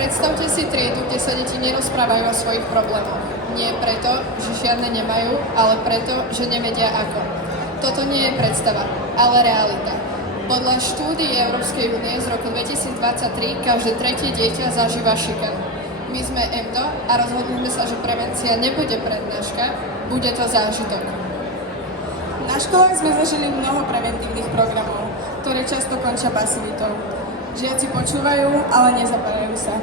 Predstavte si triedu, kde sa deti nerozprávajú o svojich problémoch. Nie preto, že žiadne nemajú, ale preto, že nevedia ako. Toto nie je predstava, ale realita. Podľa štúdií Európskej únie z roku 2023 každé tretie dieťa zažíva šikanu. My sme EMDO a rozhodli sme sa, že prevencia nebude prednáška, bude to zážitok. Na školách sme zažili mnoho preventívnych programov, ktoré často končia pasivitou. Žiaci počúvajú, ale nezapájajú sa.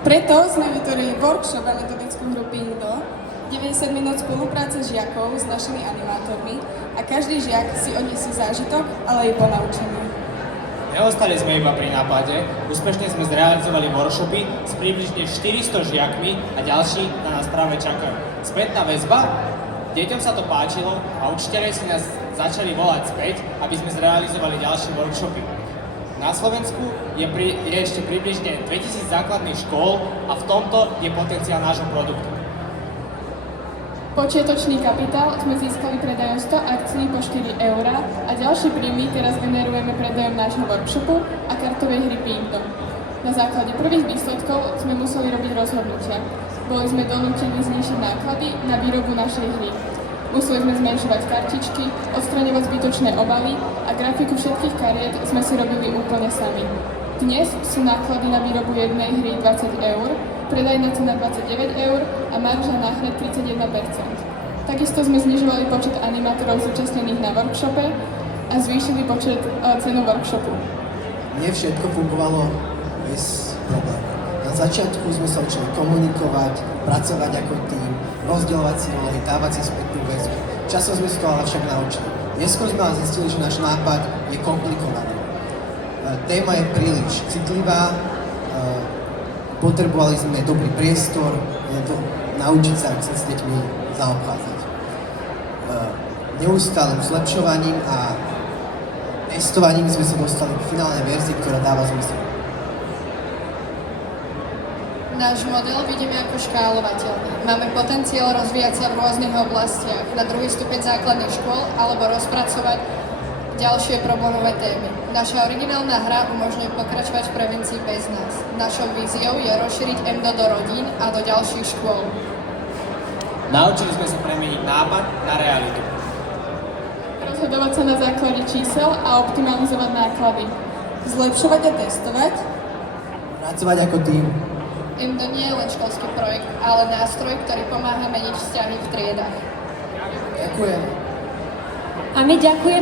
Preto sme vytvorili workshop a metodickú hru Bingo, 90 minút spolupráce žiakov s našimi animátormi a každý žiak si odniesie zážitok, ale aj ponaučenie. Neostali sme iba pri nápade, úspešne sme zrealizovali workshopy s približne 400 žiakmi a ďalší na nás práve čakajú. Spätná väzba? Deťom sa to páčilo a učitelia si nás začali volať späť, aby sme zrealizovali ďalšie workshopy. Na Slovensku je ešte približne 2000 základných škôl a v tomto je potenciál nášho produktu. Počiatočný kapitál sme získali predajom 100 akcií po 4 € a ďalšie príjmy teraz generujeme predajom nášho workshopu a kartovej hry Bingo. Na základe prvých výsledkov sme museli robiť rozhodnutia. Boli sme donútení znížiť náklady na výrobu našej hry. Museli sme zmenšovať kartičky, odstraňovať zbytočné obaly a grafiku všetkých kariet sme si robili úplne sami. Dnes sú náklady na výrobu jednej hry 20 €, predajná cena 29 € a marža na hre 31%. Takisto sme znižovali počet animátorov zúčastnených na workshope a zvýšili cenu workshopu. Nie všetko fungovalo bez problémov. Na začiatku sme sa učili komunikovať, pracovať ako tým, rozdielovať si role, dávať si spätnú väzbu. Časom sme sa to ale však naučili. Neskôr sme ale zistili, že náš nápad je komplikovaný. Téma je príliš citlivá, potrebovali sme dobrý priestor, naučiť sa, ako sa s deťmi zaobchádzať. Neustálym zlepšovaním a testovaním sme sa dostali k finálnej verzii, ktorá dáva zmysel. Náš model vidíme ako škálovateľný. Máme potenciál rozvíjať sa v rôznych oblastiach, na druhý stupeň základných škôl alebo rozpracovať ďalšie problémové témy. Naša originálna hra umožňuje pokračovať v prevencii bez nás. Našou víziou je rozšíriť EMDO do rodín a do ďalších škôl. Naučili sme sa premeniť nápad na realitu. Rozhodovať sa na základe čísel a optimalizovať náklady. Zlepšovať a testovať. Pracovať ako tým. EMDO nie je len školský projekt, ale nástroj, ktorý pomáha meniť vzťahy v triedách. Ďakujem. A my ďakujeme